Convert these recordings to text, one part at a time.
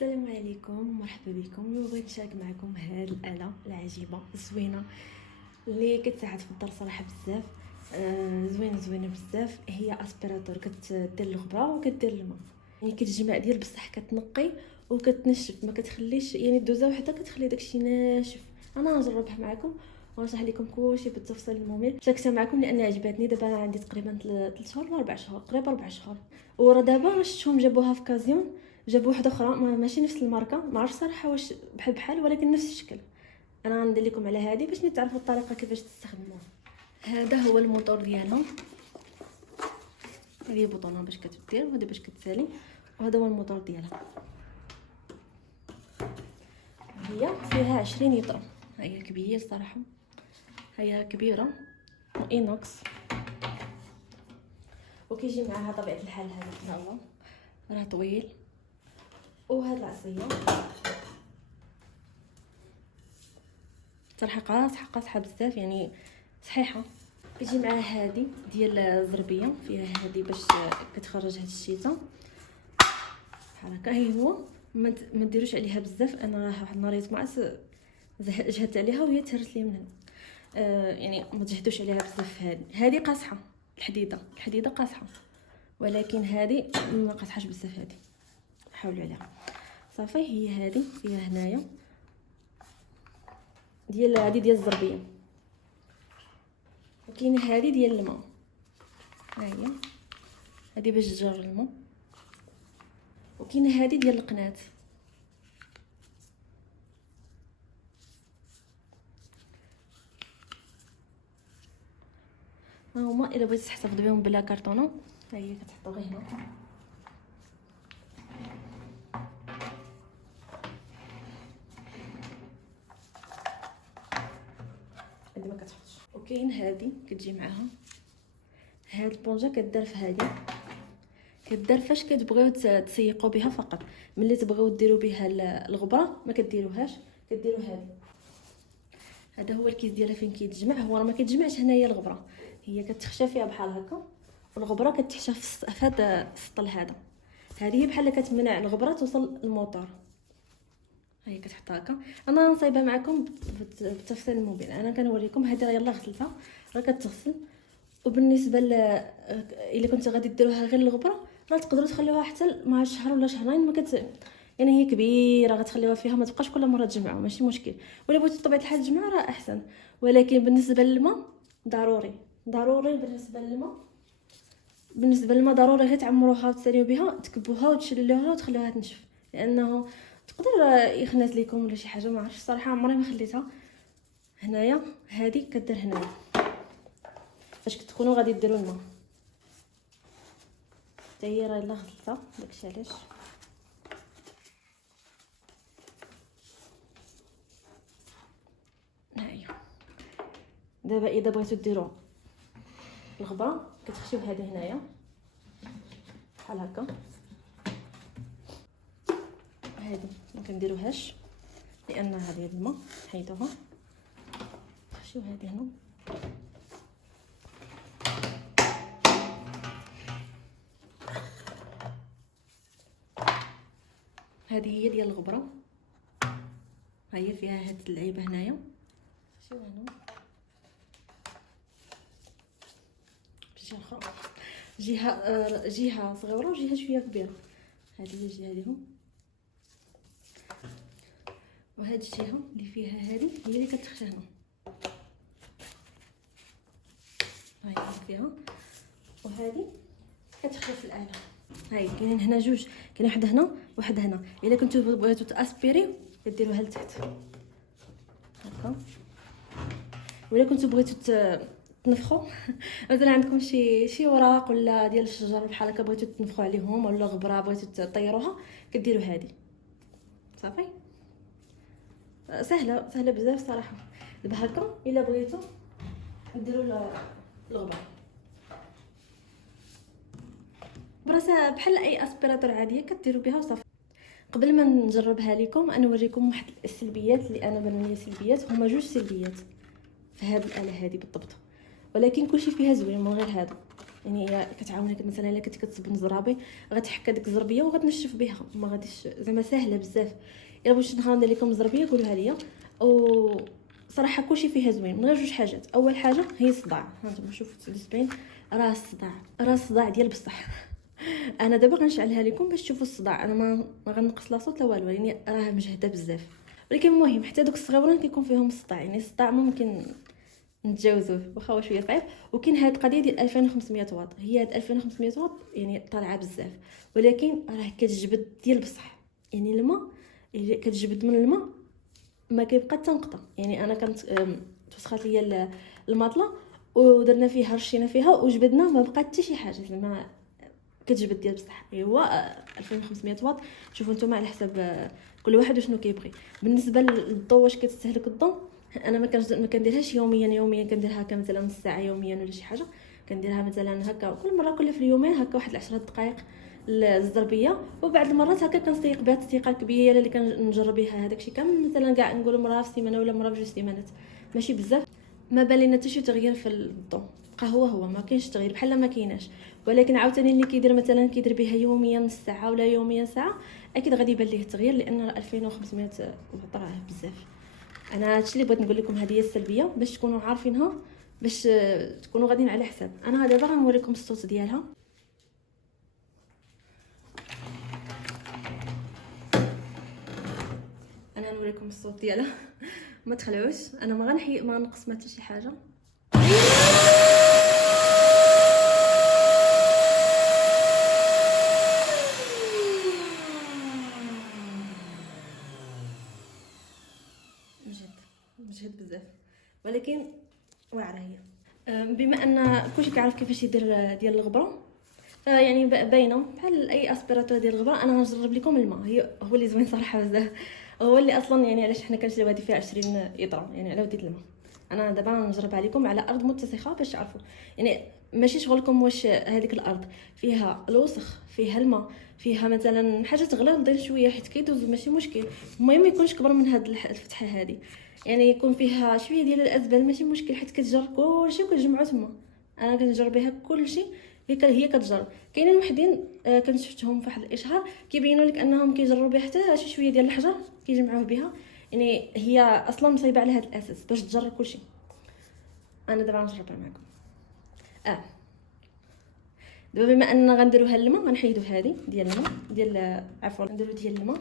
السلام عليكم، مرحبا بكم. اليوم بغيت نشارك معكم هذه الاله العجيبه الزوينه اللي كتساعد في الدار صراحه بزاف. زوينه بزاف. هي اسبيراتور كدير الغبره وكدير الماء، يعني كتجمع ديال بصح كتنقي وكتنشف، ما كتخليش يعني دوزه وحده كتخلي داكشي ناشف. انا غنجربها معكم ونشرح لكم كلشي بالتفصيل الممل. شاركتها معكم لان عجبتني. دابا عندي تقريبا 3 شهور ولا 4 شهور، قريبه 4 شهور. ورا دابا شفتهم جابوها في كازيون، جابوا وحده اخرى ماشي نفس الماركه، ما عرفتش صراحه واش بحال ولكن نفس الشكل. انا غندير لكم على هذه باش تعرفوا الطريقه كيفاش تستخدموها. هذا هو الموتور ديالها، هذه بوطونه باش كتدير وهذا باش كتسالي، وهذا هو الموتور ديالها. هي فيها 20 لتر، هي كبير صراحه، هي كبيره اينوكس، وكيجي معها طبيعه الحال هذا هو راه طويل. وهاد العصيه صراحه قاصحه بزاف، يعني صحيحه. كيجي معها هذه ديال الزربيه، فيها هذه باش كتخرج هاد الشيته بحال هكا. هي هو ما ديروش عليها بزاف، انا واحد النهار معس جهدت عليها وهي تهرت لي من هنا. يعني ما تجهدوش عليها بزاف. هذه قاصحه، الحديده قاصحه، ولكن هذه ما قاصحاش بزاف. هذه حاولوا عليها صافي. هي هذه فيها هنايا ديال هذه ديال الزربيه، وكاين هذه ديال الماء، ها هي هذه باش تجر الماء، وكاين هذه ديال القناه. ها هما الا بغيتي تحتفظ بهم بلا كرتونه، ها هي كتحطو غير هنا. هذه ما كتحطش. وكاين هذه كتجي معاها هاد البونجه، كدار في هذه، كدار فاش كتبغيو تسيقوا بها فقط. ملي تبغيو ديروا بها الغبره ما كديروهاش، كديروا هذه. هذا هو الكيس ديالها فين كيتجمع. هو راه ما كيتجمعش هنايا الغبره، هي كتخشى فيها بحال هكا، والغبره كتحشى في هذا السطل هذا. هذه بحال كتمنع الغبره توصل للموتور. هي كتحط هكا. انا نصايبها معكم بالتفصيل المبين. انا كنوريكم. هذه يلا غسلتها، راه كتغسل. وبالنسبه الا كنت غادي ديروها غير الغبره، راه تقدروا تخليوها حتى مع شهر ولا شهرين. ما يعني هي كبيره، غتخليوها فيها، ما تبقاش كل مره تجمعوا، ماشي مشكل. ولا بغيتوا بطبيعه الحال تجمعوا راه احسن. ولكن بالنسبه للماء ضروري بالنسبه للماء ضروري غير تعمروها وتساليو بها، تكبوها وتشللوها وتخليوها تنشف، لانه تقدر يخنات لكم ولا شي حاجه. ما عرفتش صراحه، عمري ما خليتها. هنايا هذه كدير هنايا فاش كتكونوا غادي ديروا الماء. حتى هي راه يلا غسلتها، داكشي علاش. هاهي دابا اذا بغيتو ديروا الغبره كتخشيو هذه هنايا بحال هكا. هذه ما كنديروهاش لان هذه الماء حيدوها. تخشيو هذه هنا، هذه هي ديال الغبره. ها هي فيها هاد اللعيبه هنايا. شوفوا هنا جهه اخرى، جهه صغيره وجهه شويه كبيره. هذه هي الجهه ديالهم، وهاد الجهه اللي فيها هذه هي اللي كتخشى هنا. ها هي فيها، وهذه كتخشى في الاعلى. هاي كاينين هنا جوج، كاين واحده هنا وواحده هنا. الا كنتو بغيتو تاسبيري كديروها لتحت هكا. ولا كنتو بغيتو تنفخوا مثلا عندكم شي وراق ولا ديال الشجر بحال هكا، بغيتو تنفخوا عليهم، ولا غبره بغيتو تطيروها، كديروا هذه صافي. سهله بزاف صراحه. دابا هكا الا بغيتو ديروا الغبره براسها بحال اي اسبيراتور عاديه كديروا بها وصافي. قبل ما نجربها لكم نوريكم واحد السلبيات اللي انا بان لي سلبيات. هما جوج سلبيات في هذه الاله هذه بالضبط، ولكن كلشي فيها زوين من غير هذا. يعني هي كتعاونك مثلا الا كنتي كتصب زرابي غتحك هذيك الزربيه وغتنشف بها، ما غاديش زعما ساهله بزاف. الا بغيتو نهار ندير لكم زربيه قولوها ليا. او صراحه كلشي فيها زوين من غير جوج حاجات. اول حاجه هي الصداع، هانتوما شوفوا الزبين راه الصداع ديال بصح. انا دابا غنشعلها لكم باش تشوفوا الصداع. انا ما غنقص لا صوت لا والو، يعني راه مجهده بزاف. ولكن المهم حتى دوك الصغيورين كيكون فيهم الصداع، يعني الصداع ممكن نتجاوزوه واخا هو شويه صعيب. وكاين هاد القضيه ديال 2500 واط، هي هاد 2500 واط يعني طالعه بزاف، ولكن راه كتجبد ديال بصح. يعني الماء اللي كتجبد من الماء ما كيبقى حتى نقطه. يعني انا كانت توسخات ليا الماطله ودرنا فيها رشينا فيها وجبدنا ما بقى حتى شي حاجه، زعما كتجبد ديال بصح. ايوا 2500 واط. شوفوا نتوما على حسب كل واحد وشنو كيبغي. بالنسبه للضو واش كتستهلك الضو، انا ما كنديرهاش يوميا كنديرها هكا مثلا نص ساعه يوميا ولا شي حاجه. كنديرها مثلا هكا كل مره كل في اليومين هكا واحد 10 دقائق الزربيه. وبعد المرات هكا كنستيق بها تستيقه كبيره اللي كنجرب بها هذاك الشيء كامل، مثلا كاع نقول مره في السيمانه ولا مره في جوج سيمانات، ماشي بزاف. ما بالينا حتى شي تغيير في الضو، بقى هو ما كاينش تغيير بحال ما كايناش. ولكن عاوتاني اللي كيدير مثلا كيدير بها يوميا نص ساعه ولا يوميا ساعه اكيد غادي يبان ليه التغيير، لان 2500 واط راه بزاف. انا هادشي اللي بغيت نقول لكم، هذه هي السلبيه باش تكونوا عارفينها، باش تكونوا غاديين على حساب. انا دابا غنوريكم الصوت ديالها. انا نوريكم الصوت ديالها. ما تخلعوش، انا ما غنقص ما حتى شي حاجه. مجهد بزاف، ولكن واعره هي. بما ان كلشي كيعرف كيفاش يدير ديال الغبره، فيعني باينه بحال اي اسبيراتور ديال الغبره. انا غنجرب لكم الماء، هو اللي زوين صراحه بزاف، هو اللي اصلا يعني علاش حنا كنشريو هذه فيها 20 اطره يعني على وديت الماء. انا دابا نجربها عليكم على ارض متسخه باش تعرفوا. يعني ماشي شغلكم واش هذيك الارض فيها الوسخ فيها الماء فيها مثلا حاجه تغلى ندير شويه حيت كيدوز ماشي مشكل. المهم ما يكونش كبر من هاد الفتحه هذه، يعني يكون فيها شويه ديال الازبال ماشي مشكل، حيت كتجر كلشي وكتجمعو تما. انا كنجرب بها كلشي، هي كتجرب. كاينين وحدين كنت شفتهم في واحد الاشهار كيبينوا لك انهم كيجربوا بها حتى شي شويه ديال الحجر كيجمعوه بها. يعني هي اصلا مصايبه على هذا الاساس باش تجرب كلشي. انا دابا غنجربها معكم. دابا بما اننا غنديروها الماء غنحيدوا هذه ديال الماء ديال عفوا نديروا ديال الماء.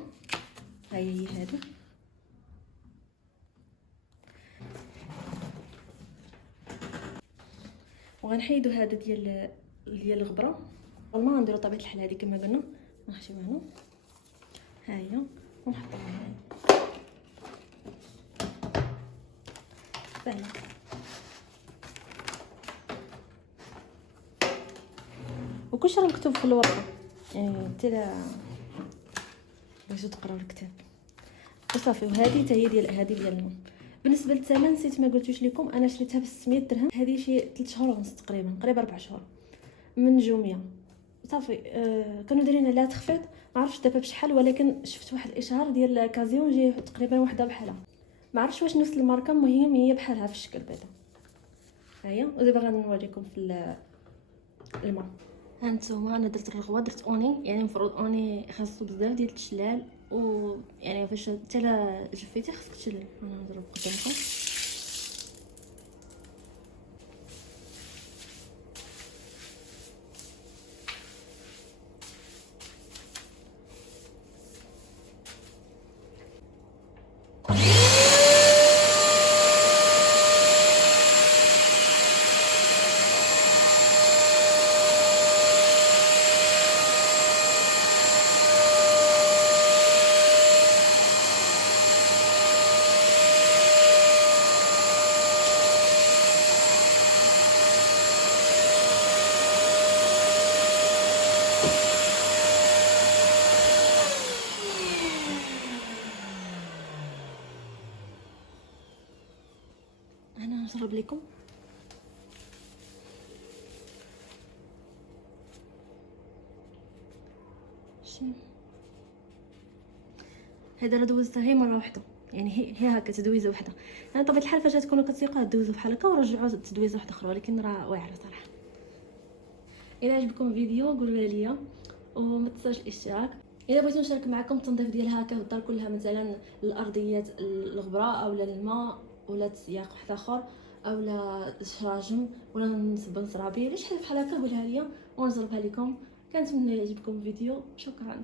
ها هي هذه، وغنحيدوا هذا ديال الغبره. الماء غنديروا طبيعه الحال هذه كما قلنا، نحشيو هنا ها هي ونحطوها هنا سهله. وكلشي راه مكتوب في الورقه، يعني حتى باش تقراو الكتاب وصافي. وهذه حتى هي ديال الماء. بالنسبه للثمن نسيت ما قلتوش لكم، انا شريتها ب 600 درهم. هذه شي 3 شهور ونص تقريبا 4 شهور من نجوميه صافي. كانوا دايرين عليها تخفيض، ما عرفتش دابا بشحال، ولكن شفت واحد الاشهار ديال كازيون جاي تقريبا وحده بحالها، ما عرفتش واش نفس الماركه. المهم هي بحالها في الشكل بيضاء. ها هي. ودابا غنوريكم في الماء. هانتوما انا درت الرغوه، درت اوني، يعني المفروض اوني خاصو بزاف ديال التشلال، و يعني فاش حتى لا جفيتي خاصك تشلل. انا نضرب قدامكم. انا نشرب لكم. هذا راه دوزتها غير مره واحده، يعني هي هكا تدويزه وحده. يعني طبيعه الحال فاش تكونوا كتسيقوا دوزوا بحال هكا ورجعوا تدويزه واحده اخرى، ولكن راه واعره صراحه. الى عجبكم الفيديو قولوا لي، وما تنساوش الاشتراك. الا بغيتو نشارك معكم التنظيف ديال هكا في الدار كلها، مثلا الارضيات الغبراء اولا الماء ولا تسياق واحد اخر اولا الشراجم ولا نصب صرابي ولا شي حاجه بحال هكا، قولها لي ونجربها لكم. كنتمنى يعجبكم الفيديو. شكرا.